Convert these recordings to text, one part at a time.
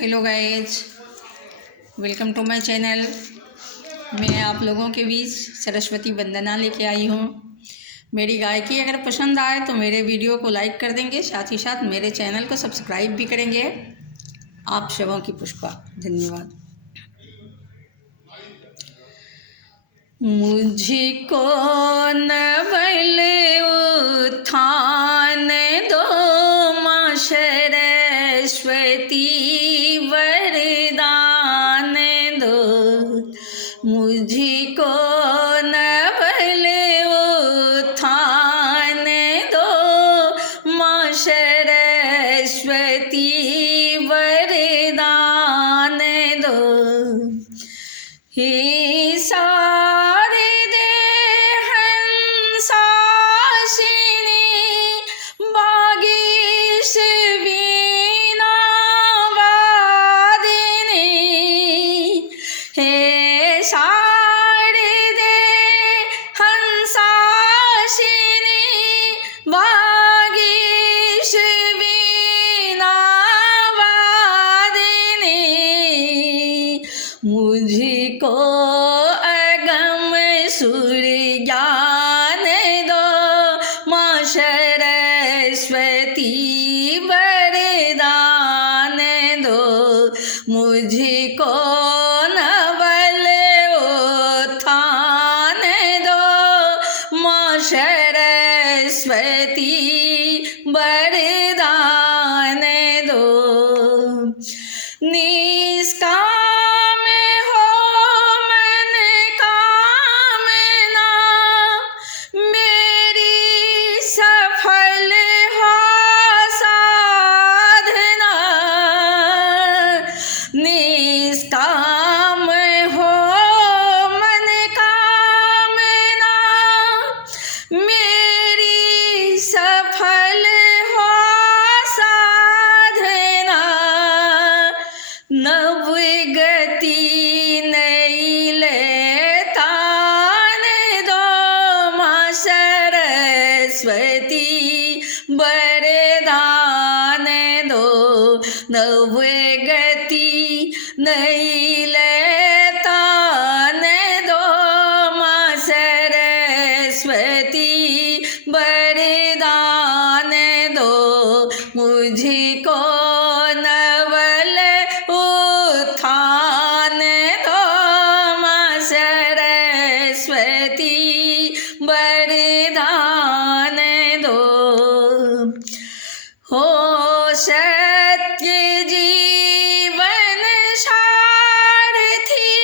Hello guys, welcome to my channel. मैं आप लोगों के बीच सरस्वती वंदना लेके आई हूँ। मेरी गायकी अगर पसंद आए तो मेरे वीडियो को लाइक कर देंगे, साथ ही साथ मेरे चैनल को सब्सक्राइब भी करेंगे। आप सबों की पुष्पा। धन्यवाद। मुझको नवल उत्थान दो माँ सरस्वती, वरदान दो मुझको नवल उत्थान दो माँ सरस्वती, वरदान दो। हे शारदे हंसाशिनी, वागीश्वीना वादिनी। हे शारदे हंसाशिनी, वागीश्वीना वादिनी। मुझको अगम सुर ज्ञान दो माँ सरस्वती, वरदान दो मुझको नवल उत्थान दो माँ सरस्वती, वरदान दो। निष्काम हो मन कामना, मेरी सफल हो साधना। निष्काम हो मन कामना, मेरी सफल हो साधना। नव गति नई लेतान दो माँ सरस्वती, वरदान दो। नव गति नई लेतान दो माँ सरस्वती, वरदान दो मुझको नवल उत्थान दो माँ सरस्वती, वरदान दो। हो सत्य जीवन सारथी,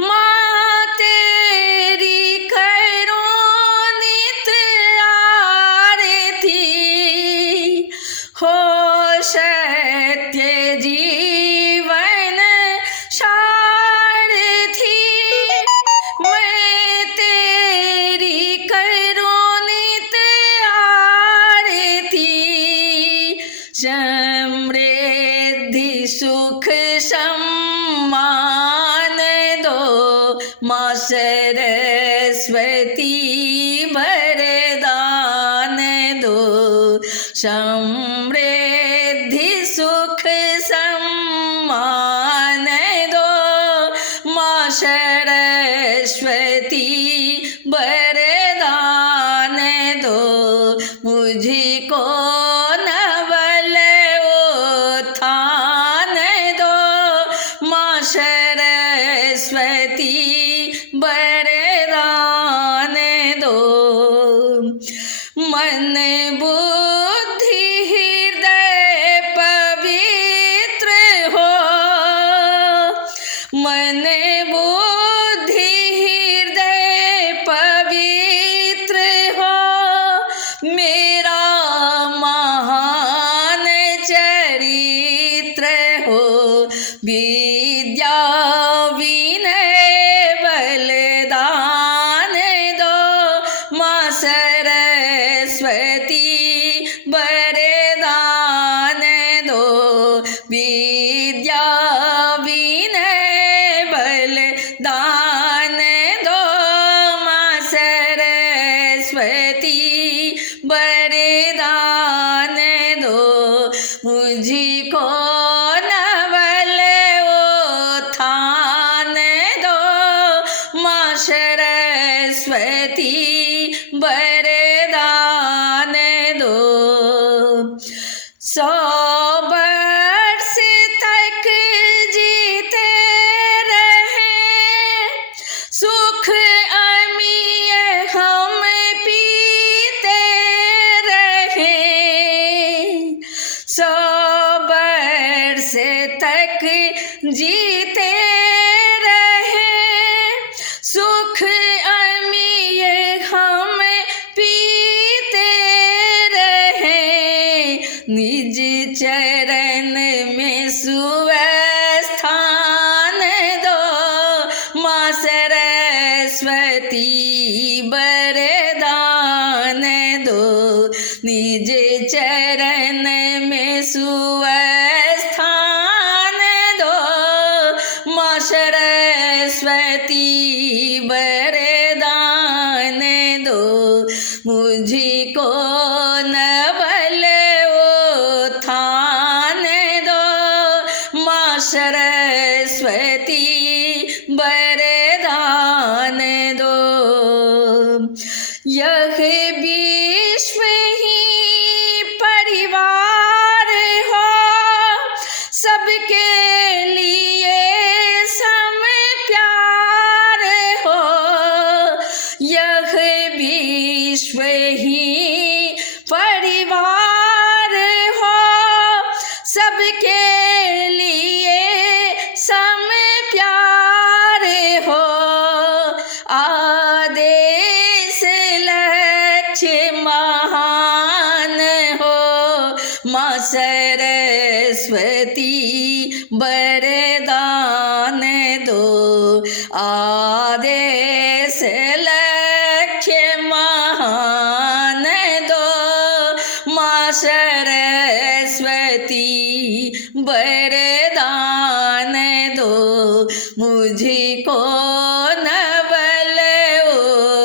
माँ तेरी करूं नित आरती। हो सत्य जीवन सारथी, मैं तेरी करूं नित आरती। समृद्धि सुख सम्मान दो माँ सरस्वती, वरदान दो। समृद्धि सुख सम्मान दो माँ सरस्वती, वरदान दो मुझको नवल उत्थान दो माँ सरस्वती, वरदान दो। मन बुद्धि हृदय पवित्र हो, मन बुद्धि हृदय पवित्र हो। मेरा महान चरित्र हो, विद्या विनय बलिदान दो माँ सरस्वती, वरदान दो। विद्या विनय बलिदान दो माँ सरस्वती, वरदान दो मुझको न वरदान दो। 100 वर्ष तक जीते रहे, सुख अमीय हम पीते रहे। 100 वर्ष तक जीते रहे, सुख अमीय हम पीते रहे। निज चरण में सुवस्थान दो, माँ सरस्वती वरदान दो। निज चरण में सुवस्थान दो, माँ सरस्वती वरदान दो। मुझको नवल उत्थान दो, माँ सरस्वती वरदान दो। यह विश्व ही परिवार हो, सबके लिए सम प्यार हो। यह विश्व ही परिवार हो, सबके लिए सम प्यार हो। आदेश लक्ष्य महान हो, माँ सरस्वती वरदान दो। आदेश लक्ष्य महान दो, माँ सरस्वती वरदान दो। मुझको नवल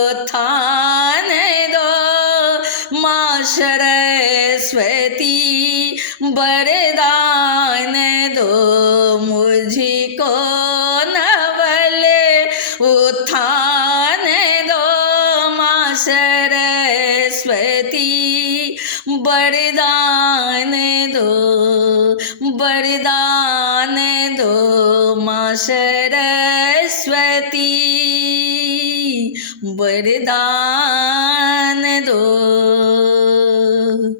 उत्थान दो, माँ सरस्वती वरदान दो। मुझको नवल उत्थान दो, माँ सरस्वती वरदान दो। वरदान दो, माँ सरस्वती वरदान